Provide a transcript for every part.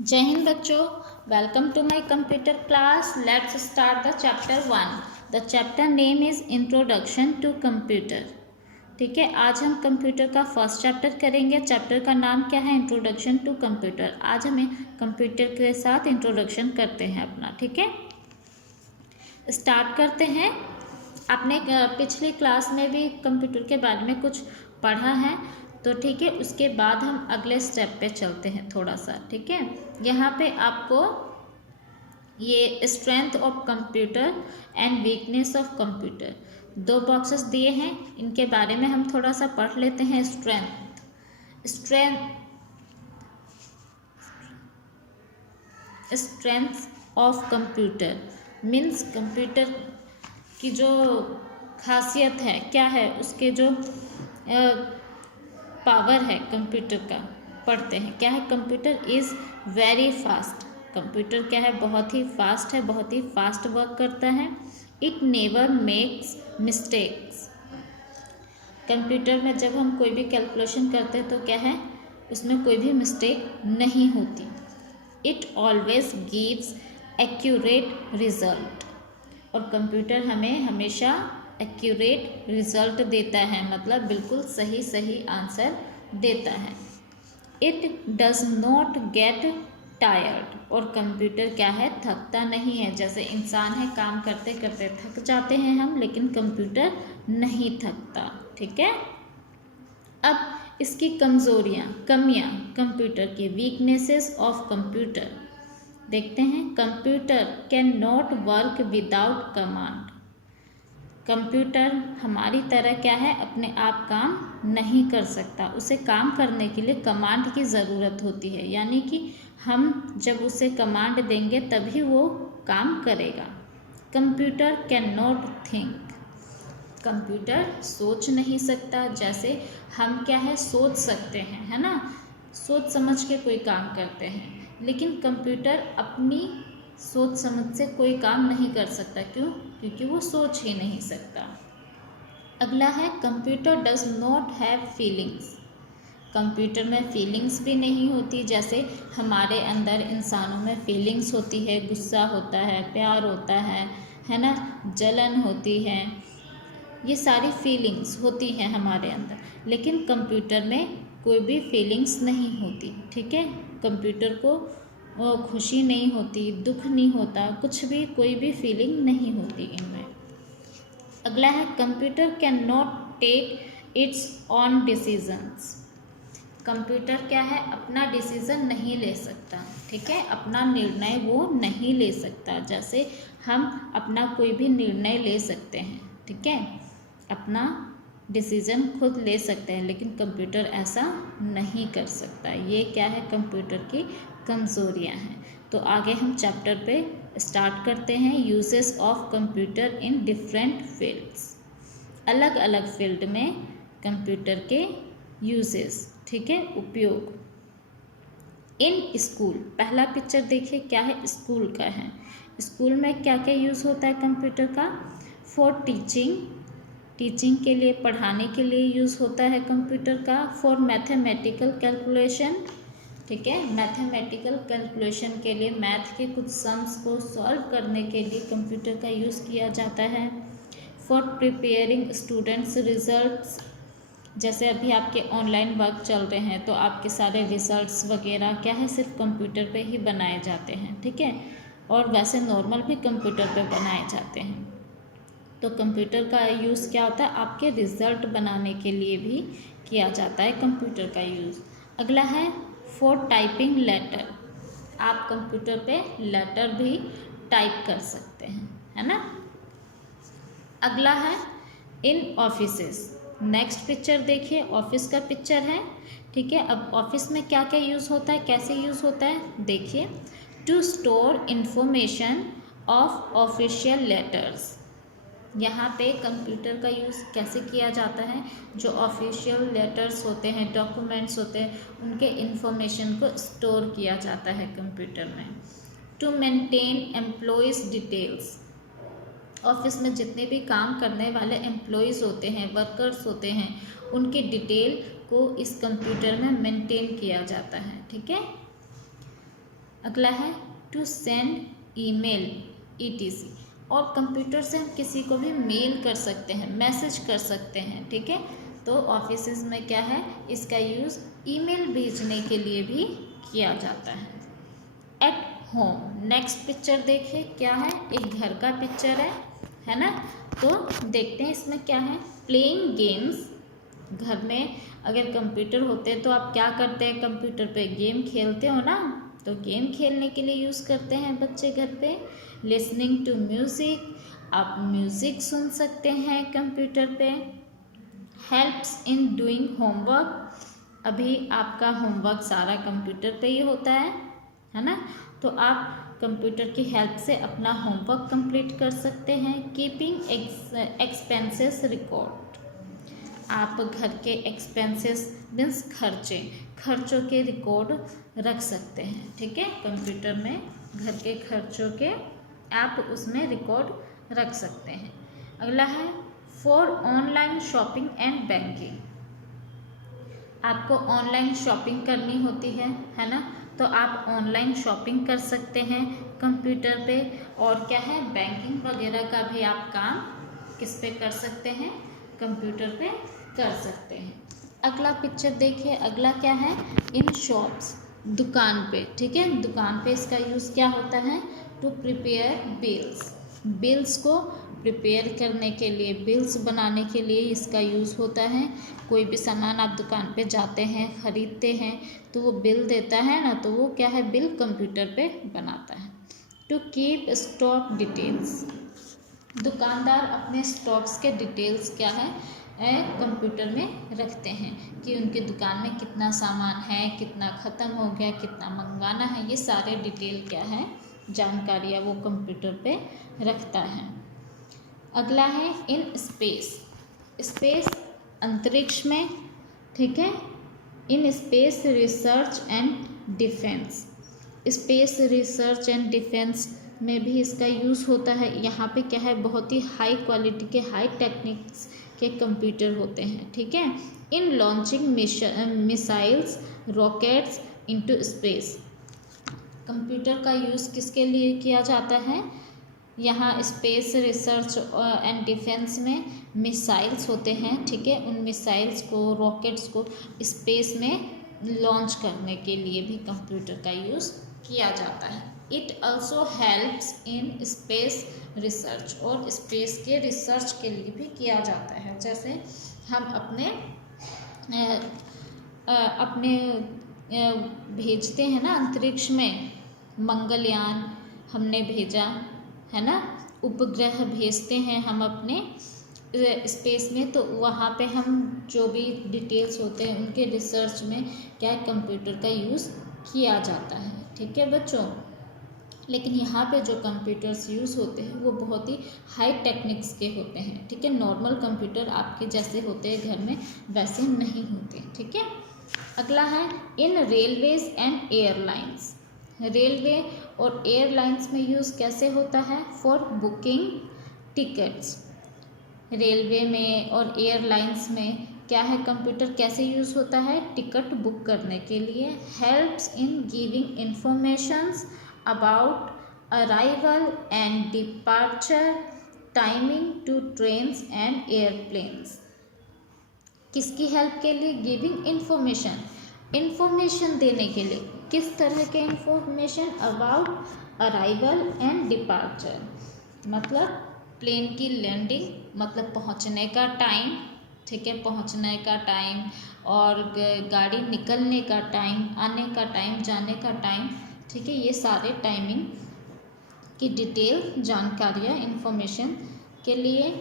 जय हिंद बच्चों, welcome to my computer class. Let's start the chapter 1। The chapter name is introduction to computer. ठीक है, आज हम कंप्यूटर का फर्स्ट चैप्टर करेंगे। चैप्टर का नाम क्या है? Introduction to computer. आज हमें कंप्यूटर के साथ इंट्रोडक्शन करते हैं अपना। ठीक है, स्टार्ट करते हैं। आपने पिछली क्लास में भी कंप्यूटर के बारे में कुछ पढ़ा है, तो ठीक है, उसके बाद हम अगले स्टेप पे चलते हैं थोड़ा सा। ठीक है, यहाँ पे आपको ये strength of computer and weakness of computer दो बॉक्सेस दिए हैं, इनके बारे में हम थोड़ा सा पढ़ लेते हैं। Strength of computer means computer की जो खासियत है क्या है, उसके जो पावर है कंप्यूटर का, पढ़ते हैं। क्या है? Computer is very fast. Computer क्या है? बहुत ही फास्ट है, बहुत ही फास्ट वर्क करता है। It never makes mistakes. Computer में जब हम कोई भी कैलकुलेशन करते हैं तो क्या है, उसमें कोई भी मिस्टेक नहीं होती। It always gives accurate result. और कंप्यूटर हमें हमेशा एक्यूरेट रिजल्ट देता है, मतलब बिल्कुल सही सही आंसर देता है। It does not get tired. और कंप्यूटर क्या है? थकता नहीं है। जैसे इंसान है, काम करते करते थक जाते हैं हम, लेकिन कंप्यूटर नहीं थकता। ठीक है, अब इसकी कमियां कंप्यूटर की, वीकनेसेस ऑफ कंप्यूटर देखते हैं। Computer can not work without command. Computer हमारी तरह क्या है, अपने आप काम नहीं कर सकता। उसे काम करने के लिए कमांड की ज़रूरत होती है, यानी कि हम जब उसे कमांड देंगे तभी वो काम करेगा। Computer can not think. Computer सोच नहीं सकता। जैसे हम क्या है, सोच सकते हैं, है ना, सोच समझ के कोई काम करते हैं, लेकिन कंप्यूटर अपनी सोच समझ से कोई काम नहीं कर सकता। क्यों? क्योंकि वो सोच ही नहीं सकता। अगला है, computer does not have feelings. Computer में फीलिंग्स भी नहीं होती। जैसे हमारे अंदर इंसानों में फीलिंग्स होती है, गुस्सा होता है, प्यार होता है ना, जलन होती है, ये सारी फीलिंग्स होती हैं हमारे अंदर। लेकिन कंप्यूटर में कोई भी फीलिंग्स नहीं होती। ठीक है, कंप्यूटर को खुशी नहीं होती, दुख नहीं होता, कुछ भी, कोई भी फीलिंग नहीं होती इनमें। अगला है, computer can not take its on decisions. Computer क्या है, अपना डिसीज़न नहीं ले सकता। ठीक है, अपना निर्णय वो नहीं ले सकता। जैसे हम अपना कोई भी निर्णय ले सकते हैं, ठीक है, अपना डिसीज़न खुद ले सकते हैं, लेकिन कंप्यूटर ऐसा नहीं कर सकता। ये क्या है, कंप्यूटर की कमज़ोरियाँ हैं। तो आगे हम चैप्टर पे स्टार्ट करते हैं। Uses of computer in different fields. अलग अलग फील्ड में कंप्यूटर के यूजेस, ठीक है, उपयोग। इन स्कूल, पहला पिक्चर देखिए, क्या है, स्कूल का है। स्कूल में क्या क्या यूज़ होता है कंप्यूटर का? फॉर टीचिंग के लिए, पढ़ाने के लिए यूज़ होता है कंप्यूटर का। फॉर मैथमेटिकल कैलकुलेशन, ठीक है, मैथमेटिकल कैलकुलेशन के लिए, मैथ के कुछ सम्स को सॉल्व करने के लिए कंप्यूटर का यूज़ किया जाता है। फॉर प्रिपेयरिंग स्टूडेंट्स रिजल्ट्स, जैसे अभी आपके ऑनलाइन वर्क चल रहे हैं तो आपके सारे रिजल्ट्स वगैरह क्या है, सिर्फ कंप्यूटर पे ही बनाए जाते हैं। ठीक है, और वैसे नॉर्मल भी कंप्यूटर पे बनाए जाते हैं। तो कंप्यूटर का यूज़ क्या होता है, आपके रिज़ल्ट बनाने के लिए भी किया जाता है कंप्यूटर का यूज़। अगला है, फॉर टाइपिंग लेटर। आप कंप्यूटर पे लेटर भी टाइप कर सकते हैं, है ना। अगला है, इन ऑफिसेस। नेक्स्ट पिक्चर देखिए, ऑफिस का पिक्चर है। ठीक है, अब ऑफिस में क्या क्या यूज़ होता है, कैसे यूज़ होता है, देखिए। To store information of official letters. यहाँ पे कंप्यूटर का यूज़ कैसे किया जाता है, जो ऑफिशियल लेटर्स होते हैं, डॉक्यूमेंट्स होते हैं, उनके इंफॉर्मेशन को स्टोर किया जाता है कंप्यूटर में। To maintain employees details. Office में जितने भी काम करने वाले एम्प्लॉयज़ होते हैं, वर्कर्स होते हैं, उनके डिटेल को इस कंप्यूटर में मेंटेन किया जाता है। ठीक है, अगला है टू सेंड ईमेल ETC। और कंप्यूटर से हम किसी को भी मेल कर सकते हैं, मैसेज कर सकते हैं, ठीक है। तो ऑफिसेज में क्या है, इसका यूज़ ईमेल भेजने के लिए भी किया जाता है। एट होम, नेक्स्ट पिक्चर देखिए क्या है, एक घर का पिक्चर है ना। तो देखते हैं इसमें क्या है, प्लेइंग गेम्स। घर में अगर कंप्यूटर होते तो आप क्या करते हैं, कंप्यूटर पे गेम खेलते हो ना, तो गेम खेलने के लिए यूज़ करते हैं बच्चे घर पे। लिसनिंग टू म्यूज़िक, आप म्यूज़िक सुन सकते हैं कंप्यूटर पे। हेल्प्स इन डूइंग होमवर्क, अभी आपका होमवर्क सारा कंप्यूटर पे ही होता है ना। तो आप कंप्यूटर की हेल्प से अपना होमवर्क कंप्लीट कर सकते हैं। कीपिंग एक्सपेंसेस रिकॉर्ड, आप घर के एक्सपेंसेस मीन्स खर्चों के रिकॉर्ड रख सकते हैं, ठीक है। कंप्यूटर में घर के खर्चों के आप उसमें रिकॉर्ड रख सकते हैं। अगला है for online shopping and banking, आपको ऑनलाइन शॉपिंग करनी होती है ना, तो आप ऑनलाइन शॉपिंग कर सकते हैं कंप्यूटर पे। और क्या है, बैंकिंग वगैरह का भी आप काम किस पे कर सकते हैं, कंप्यूटर पे कर सकते हैं। अगला पिक्चर देखिए, अगला क्या है, इन शॉप्स, दुकान पे, ठीक है। दुकान पे इसका यूज़ क्या होता है, टू प्रिपेयर बिल्स को प्रिपेयर करने के लिए, बिल्स बनाने के लिए इसका यूज़ होता है। कोई भी सामान आप दुकान पे जाते हैं, ख़रीदते हैं, तो वो बिल देता है ना, तो वो क्या है, बिल कंप्यूटर पे बनाता है। टू कीप स्टॉक डिटेल्स, दुकानदार अपने स्टॉक्स के डिटेल्स क्या है, कंप्यूटर में रखते हैं कि उनकी दुकान में कितना सामान है, कितना ख़त्म हो गया, कितना मंगवाना है, ये सारे डिटेल क्या है, जानकारियाँ वो कंप्यूटर पे रखता है। अगला है इन स्पेस अंतरिक्ष में, ठीक है। In space research and defence, space research and defence में भी इसका यूज़ होता है। यहाँ पे क्या है, बहुत ही हाई क्वालिटी के, हाई टेक्निक्स के कंप्यूटर होते हैं, ठीक है। In launching missiles rockets into space, computer का यूज़ किसके लिए किया जाता है, यहाँ स्पेस रिसर्च एंड डिफेंस में मिसाइल्स होते हैं, ठीक है। उन मिसाइल्स को, रॉकेट्स को स्पेस में लॉन्च करने के लिए भी कंप्यूटर का यूज़ किया जाता है। It also helps in space research, और स्पेस के रिसर्च के लिए भी किया जाता है। जैसे हम अपने भेजते हैं ना अंतरिक्ष में, मंगलयान हमने भेजा है ना, उपग्रह भेजते हैं हम अपने स्पेस में, तो वहाँ पे हम जो भी डिटेल्स होते हैं उनके रिसर्च में क्या है, कंप्यूटर का यूज़ किया जाता है, ठीक है बच्चों। लेकिन यहाँ पे जो कंप्यूटर्स यूज़ होते हैं वो बहुत ही हाई टेक्निक्स के होते हैं, ठीक है। नॉर्मल कंप्यूटर आपके जैसे होते हैं घर में, वैसे नहीं होते, ठीक है। अगला है इन रेलवेज एंड एयरलाइंस, रेलवे और एयरलाइंस में यूज़ कैसे होता है, फॉर बुकिंग टिकट्स। रेलवे में और एयरलाइंस में क्या है, कंप्यूटर कैसे यूज़ होता है, टिकट बुक करने के लिए। Helps in giving informations about arrival and departure, timing to trains and airplanes, किसकी हेल्प के लिए, गिविंग इंफॉर्मेशन देने के लिए। किस तरह के information, about arrival and departure, मतलब प्लेन की लैंडिंग, मतलब पहुंचने का टाइम, ठीक है, पहुंचने का टाइम, और गाड़ी निकलने का टाइम, आने का टाइम, जाने का टाइम, ठीक है। ये सारे टाइमिंग की डिटेल जानकारियाँ इंफॉर्मेशन के लिए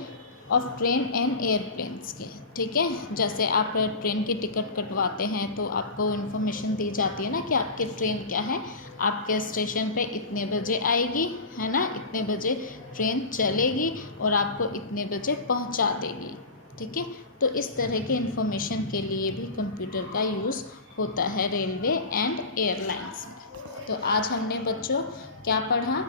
ऑफ ट्रेन एंड एयरप्लेन्स के, ठीक है। जैसे आप ट्रेन की टिकट कटवाते हैं तो आपको इन्फॉर्मेशन दी जाती है ना कि आपकी ट्रेन क्या है, आपके स्टेशन पे इतने बजे आएगी, है ना, इतने बजे ट्रेन चलेगी और आपको इतने बजे पहुंचा देगी, ठीक है। तो इस तरह के इन्फॉर्मेशन के लिए भी कंप्यूटर का यूज़ होता है रेलवे एंड एयरलाइंस में। तो आज हमने बच्चों क्या पढ़ा,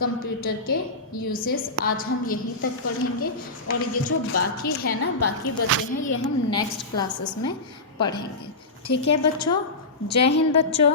कंप्यूटर के यूजेस आज हम यहीं तक पढ़ेंगे, और ये जो बाकी है ना, बाकी बचे हैं, ये हम नेक्स्ट क्लासेस में पढ़ेंगे, ठीक है बच्चों। जय हिंद बच्चों।